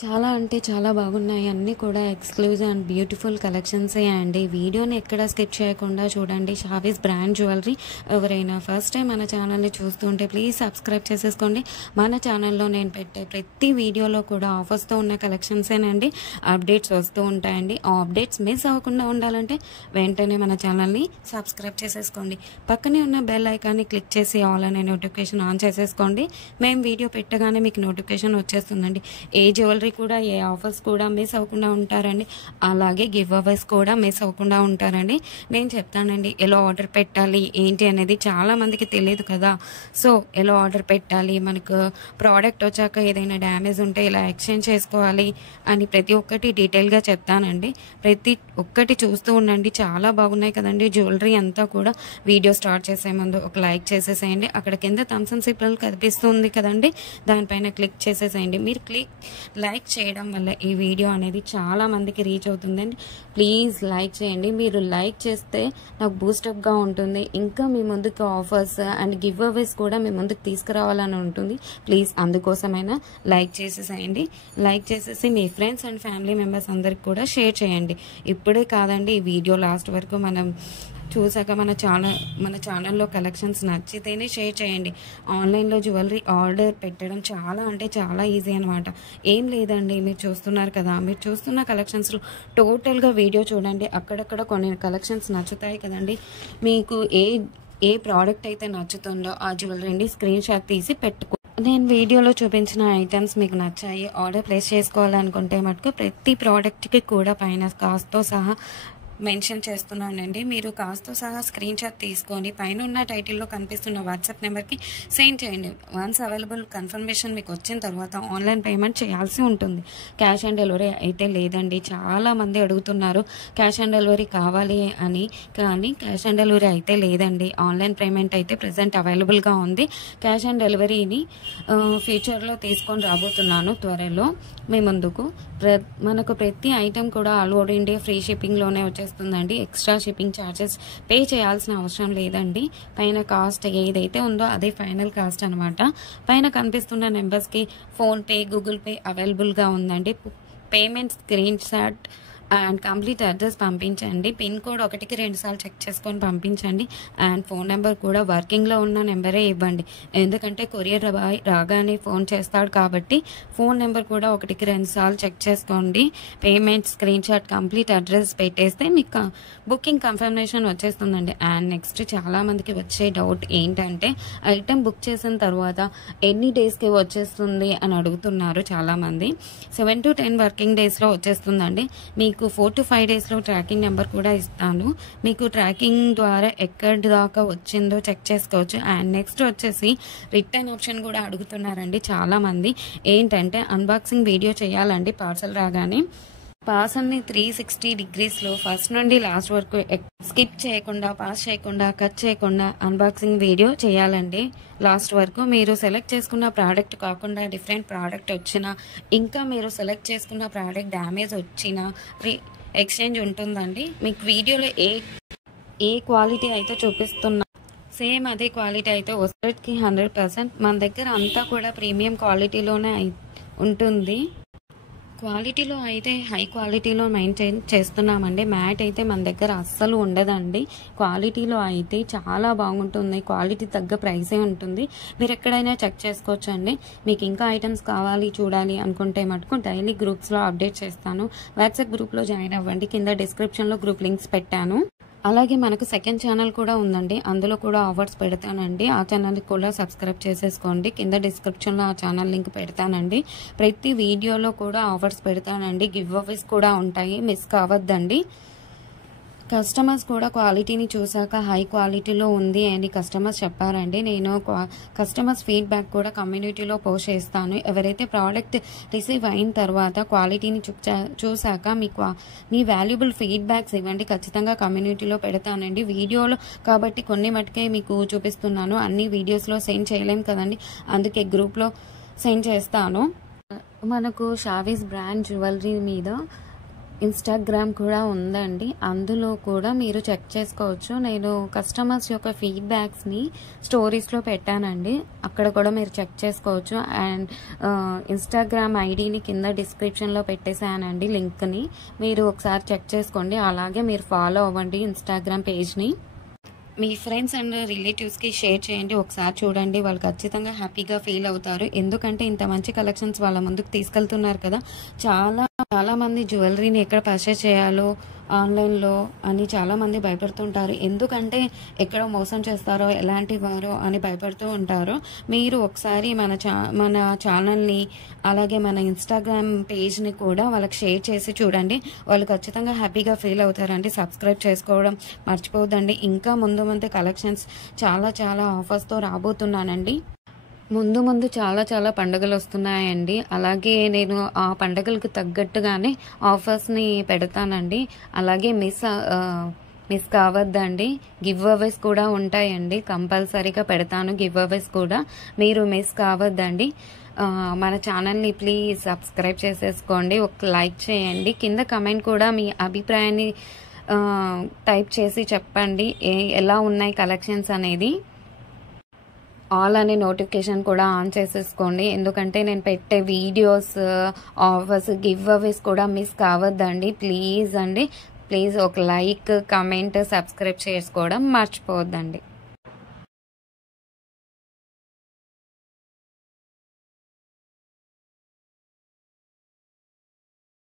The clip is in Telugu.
చాలా అంటే చాలా బాగున్నాయి. అన్నీ కూడా ఎక్స్‌క్లూజివ్ అండ్ బ్యూటిఫుల్ కలెక్షన్సే అండి. వీడియోని ఎక్కడ స్కిప్ చేయకుండా చూడండి. Shavis brand jewellery. ఎవరైనా ఫస్ట్ టైం మన ఛానల్ని చూస్తుంటే ప్లీజ్ సబ్స్క్రైబ్ చేసేసుకోండి. మన ఛానల్లో నేను పెట్టే ప్రతి వీడియోలో కూడా ఆఫర్స్తో ఉన్న కలెక్షన్సేనండి అప్డేట్స్ వస్తూ ఉంటాయండి. ఆ అప్డేట్స్ మిస్ అవ్వకుండా ఉండాలంటే వెంటనే మన ఛానల్ని సబ్స్క్రైబ్ చేసేసుకోండి. పక్కనే ఉన్న బెల్ ఐకాన్ని క్లిక్ చేసి ఆల్ అనే నోటిఫికేషన్ ఆన్ చేసేసుకోండి. మేము వీడియో పెట్టగానే మీకు నోటిఫికేషన్ వచ్చేస్తుందండి. ఏ జ్యువెలరీ కూడా ఏ ఆఫర్స్ కూడా మిస్ అవ్వకుండా ఉంటారండి. అలాగే గివ్ అవేస్ కూడా మిస్ అవ్వకుండా ఉంటారండి. నేను చెప్తానండి ఎలా ఆర్డర్ పెట్టాలి ఏంటి అనేది చాలా మందికి తెలియదు కదా. సో ఎలా ఆర్డర్ పెట్టాలి, మనకు ప్రోడక్ట్ వచ్చాక ఏదైనా డ్యామేజ్ ఉంటే ఇలా ఎక్స్చేంజ్ చేసుకోవాలి అని ప్రతి ఒక్కటి డీటెయిల్గా చెప్తానండి. ప్రతి ఒక్కటి చూస్తూ ఉండండి. చాలా బాగున్నాయి కదండి జ్యువెలరీ అంతా కూడా. వీడియో స్టార్ట్ చేసే ముందు ఒక లైక్ చేసేసేయండి. అక్కడ కింద థమ్స్ అప్ సింబల్ కనిపిస్తుంది కదండి, దానిపైన క్లిక్ చేసేసేయండి. మీరు లైక్ చేయడం వల్ల ఈ వీడియో అనేది చాలా మందికి రీచ్ అవుతుందండి. ప్లీజ్ లైక్ చేయండి. మీరు లైక్ చేస్తే నాకు బూస్టప్గా ఉంటుంది. ఇంకా మీ ముందుకు ఆఫర్స్ అండ్ గివ్ అవేస్ కూడా మీ ముందుకు తీసుకురావాలని ఉంటుంది. ప్లీజ్ అందుకోసమైనా లైక్ చేసేసేయండి. లైక్ చేసేసి మీ ఫ్రెండ్స్ అండ్ ఫ్యామిలీ మెంబర్స్ అందరికి కూడా షేర్ చేయండి. ఇప్పుడే కాదండి, ఈ వీడియో లాస్ట్ వరకు మనం చూసాక మన ఛానల్లో కలెక్షన్స్ నచ్చితేనే షేర్ చేయండి. ఆన్లైన్లో జ్యువెలరీ ఆర్డర్ పెట్టడం చాలా అంటే చాలా ఈజీ అనమాట. ఏం లేదండి, మీరు చూస్తున్నారు కదా, మీరు చూస్తున్న కలెక్షన్స్లో టోటల్గా వీడియో చూడండి. అక్కడక్కడ కొన్ని కలెక్షన్స్ నచ్చుతాయి కదండి. మీకు ఏ ప్రోడక్ట్ అయితే నచ్చుతుందో ఆ జ్యువెలరీని స్క్రీన్ షాట్ తీసి పెట్టుకో. నేను వీడియోలో చూపించిన ఐటమ్స్ మీకు నచ్చాయి, ఆర్డర్ ప్లేస్ చేసుకోవాలనుకుంటే మటుకు ప్రతి ప్రోడక్ట్కి కూడా పైన కాస్ట్తో సహా మెన్షన్ చేస్తున్నానండి. మీరు కాస్ట్తో సహా స్క్రీన్ షాట్ తీసుకొని పైన ఉన్న టైటిల్లో కనిపిస్తున్న వాట్సాప్ నెంబర్కి సెండ్ చేయండి. వన్స్ అవైలబుల్ కన్ఫర్మేషన్ మీకు వచ్చిన తర్వాత ఆన్లైన్ పేమెంట్ చేయాల్సి ఉంటుంది. క్యాష్ ఆన్ డెలివరీ అయితే లేదండి. చాలామంది అడుగుతున్నారు క్యాష్ ఆన్ డెలివరీ కావాలి అని, కానీ క్యాష్ ఆన్ డెలివరీ అయితే లేదండి. ఆన్లైన్ పేమెంట్ అయితే ప్రజెంట్ అవైలబుల్గా ఉంది. క్యాష్ ఆన్ డెలివరీని ఫ్యూచర్లో తీసుకొని రాబోతున్నాను త్వరలో మీ ముందుకు. మనకు ప్రతి ఐటెం కూడా ఆల్ ఓవర్ ఇండియా ఫ్రీ షిప్పింగ్లోనే వచ్చేస్తుందండి. ఎక్స్ట్రా షిప్పింగ్ ఛార్జెస్ పే చేయాల్సిన అవసరం లేదండి. పైన కాస్ట్ ఏదైతే ఉందో అదే ఫైనల్ కాస్ట్ అనమాట. పైన కనిపిస్తున్న నెంబర్స్కి ఫోన్పే, గూగుల్ పే అవైలబుల్గా ఉందండి. Payment screen shot and complete address పంపించండి. పిన్ కోడ్ 1కి 2 సార్లు చెక్ చేసుకొని పంపించండి. అండ్ ఫోన్ నెంబర్ కూడా వర్కింగ్లో ఉన్న నెంబరే ఇవ్వండి. ఎందుకంటే కొరియర్ రాగానే ఫోన్ చేస్తాడు కాబట్టి ఫోన్ నెంబర్ కూడా 1కి 2 సార్లు చెక్ చేసుకోండి. Payment screen shot complete address పెట్టేస్తే మీకు బుకింగ్ కన్ఫర్మేషన్ వచ్చేస్తుందండి. అండ్ నెక్స్ట్ చాలామందికి వచ్చే డౌట్ ఏంటంటే ఐటెం బుక్ చేసిన తర్వాత ఎన్ని డేస్కి వచ్చేస్తుంది అని అడుగుతున్నారు చాలామంది. 7 to 10 వర్కింగ్ డేస్లో వచ్చేస్తుందండి. మీకు 4 to 5 డేస్లో ట్రాకింగ్ నెంబర్ కూడా ఇస్తాను. మీకు ట్రాకింగ్ ద్వారా ఎక్కడి దాకా వచ్చిందో చెక్ చేసుకోవచ్చు. అండ్ నెక్స్ట్ వచ్చేసి రిటర్న్ ఆప్షన్ కూడా అడుగుతున్నారండి చాలామంది. ఏంటంటే అన్బాక్సింగ్ వీడియో చేయాలండి పార్సల్ రాగానే. పార్సల్ని 360 degreesలో ఫస్ట్ నుండి లాస్ట్ వరకు స్కిప్ చేయకుండా, పాస్ చేయకుండా, కట్ చేయకుండా అన్బాక్సింగ్ వీడియో చేయాలండి లాస్ట్ వరకు. మీరు సెలెక్ట్ చేసుకున్న ప్రోడక్ట్ కాకుండా డిఫరెంట్ ప్రోడక్ట్ వచ్చినా, ఇంకా మీరు సెలెక్ట్ చేసుకున్న ప్రోడక్ట్ డ్యామేజ్ వచ్చినా ఎక్స్చేంజ్ ఉంటుందండి. మీకు వీడియోలో ఏ క్వాలిటీ అయితే చూపిస్తున్నా సేమ్ అదే క్వాలిటీ అయితే 100కి 100%. మన దగ్గర అంతా కూడా ప్రీమియం క్వాలిటీలోనే ఉంటుంది. క్వాలిటీలో అయితే హై క్వాలిటీలో మెయింటైన్ చేస్తున్నామండి. మ్యాట్ అయితే మన దగ్గర అస్సలు ఉండదండి. క్వాలిటీలో అయితే చాలా బాగుంటుంది. క్వాలిటీ తగ్గ ప్రైసే ఉంటుంది. మీరు ఎక్కడైనా చెక్ చేసుకోవచ్చు అండి. మీకు ఇంకా ఐటమ్స్ కావాలి చూడాలి అనుకుంటే మటుకు డైలీ గ్రూప్స్లో అప్డేట్ చేస్తాను. వాట్సాప్ గ్రూప్లో జాయిన్ అవ్వండి. కింద డిస్క్రిప్షన్లో గ్రూప్ లింక్స్ పెట్టాను. అలాగే మనకు సెకండ్ ఛానల్ కూడా ఉందండి. అందులో కూడా ఆఫర్స్ పెడతానండి. ఆ ఛానల్కి కూడా సబ్స్క్రైబ్ చేసేసుకోండి. కింద డిస్క్రిప్షన్లో ఆ ఛానల్ లింక్ పెడతానండి. ప్రతి వీడియోలో కూడా ఆఫర్స్ పెడతానండి. గివ్ అవేస్ కూడా ఉంటాయి, మిస్ కావద్దండి. కస్టమర్స్ కూడా క్వాలిటీని చూసాక హై క్వాలిటీలో ఉంది అని కస్టమర్స్ చెప్పారండి. నేను కస్టమర్స్ ఫీడ్బ్యాక్ కూడా కమ్యూనిటీలో పోస్ట్ చేస్తాను. ఎవరైతే ప్రోడక్ట్ రిసీవ్ అయిన తర్వాత క్వాలిటీని చూసాక మీ వాల్యుబుల్ ఫీడ్బ్యాక్స్ ఇవ్వండి. ఖచ్చితంగా కమ్యూనిటీలో పెడతానండి. వీడియోలో కాబట్టి కొన్ని మటుకే మీకు చూపిస్తున్నాను. అన్ని వీడియోస్లో సెండ్ చేయలేం కదండి, అందుకే గ్రూప్లో సెండ్ చేస్తాను. మనకు షావీస్ బ్రాండ్ జ్యువెలరీ మీద ఇన్స్టాగ్రామ్ కూడా ఉందండి. అందులో కూడా మీరు చెక్ చేసుకోవచ్చు. నేను కస్టమర్స్ యొక్క ఫీడ్బ్యాక్స్ని స్టోరీస్లో పెట్టానండి. అక్కడ కూడా మీరు చెక్ చేసుకోవచ్చు. అండ్ ఇన్స్టాగ్రామ్ ఐడిని కింద డిస్క్రిప్షన్లో పెట్టేశానండి లింక్ని. మీరు ఒకసారి చెక్ చేసుకోండి. అలాగే మీరు ఫాలో అవ్వండి ఇన్స్టాగ్రామ్ పేజ్ని. మీ ఫ్రెండ్స్ అండ్ రిలేటివ్స్కి షేర్ చేయండి. ఒకసారి చూడండి, వాళ్ళు ఖచ్చితంగా హ్యాపీగా ఫీల్ అవుతారు. ఎందుకంటే ఇంత మంచి కలెక్షన్స్ వాళ్ళ ముందుకు తీసుకెళ్తున్నారు కదా. చాలా మంది జ్యువెలరీని ఎక్కడ పర్చేస్ చేయాలో ఆన్లైన్లో అని చాలామంది భయపడుతుంటారు. ఎందుకంటే ఎక్కడ మోసం చేస్తారో, ఎలాంటి వారో అని భయపడుతూ ఉంటారు. మీరు ఒకసారి మన ఛానల్ని అలాగే మన ఇన్స్టాగ్రామ్ పేజ్ని కూడా వాళ్ళకి షేర్ చేసి చూడండి. వాళ్ళు ఖచ్చితంగా హ్యాపీగా ఫీల్ అవుతారండి. సబ్స్క్రైబ్ చేసుకోవడం మర్చిపోవద్దండి. ఇంకా ముందు కలెక్షన్స్ చాలా ఆఫర్స్తో రాబోతున్నానండి. ముందు చాలా పండుగలు వస్తున్నాయండి. అలాగే నేను ఆ పండుగలకు తగ్గట్టుగానే ఆఫర్స్ని పెడతానండి. అలాగే మిస్ కావద్దండి. గివ్ అవేస్ కూడా ఉంటాయండి. కంపల్సరీగా పెడతాను గివ్ అవేస్ కూడా. మీరు మిస్ కావద్దండి. మన ఛానల్ని ప్లీజ్ సబ్స్క్రైబ్ చేసేసుకోండి. ఒక లైక్ చేయండి. కింద కమెంట్ కూడా మీ అభిప్రాయాన్ని టైప్ చేసి చెప్పండి ఎలా ఉన్నాయి కలెక్షన్స్ అనేది. ఆల్ అనే నోటిఫికేషన్ కూడా ఆన్ చేసేసుకోండి. ఎందుకంటే నేను పెట్టే వీడియోస్, ఆఫర్స్, గివ్ అవేస్ కూడా మిస్ కావద్దండి. ప్లీజ్ ఒక లైక్, కమెంట్, సబ్స్క్రైబ్ చేసుకోవడం మర్చిపోవద్దండి.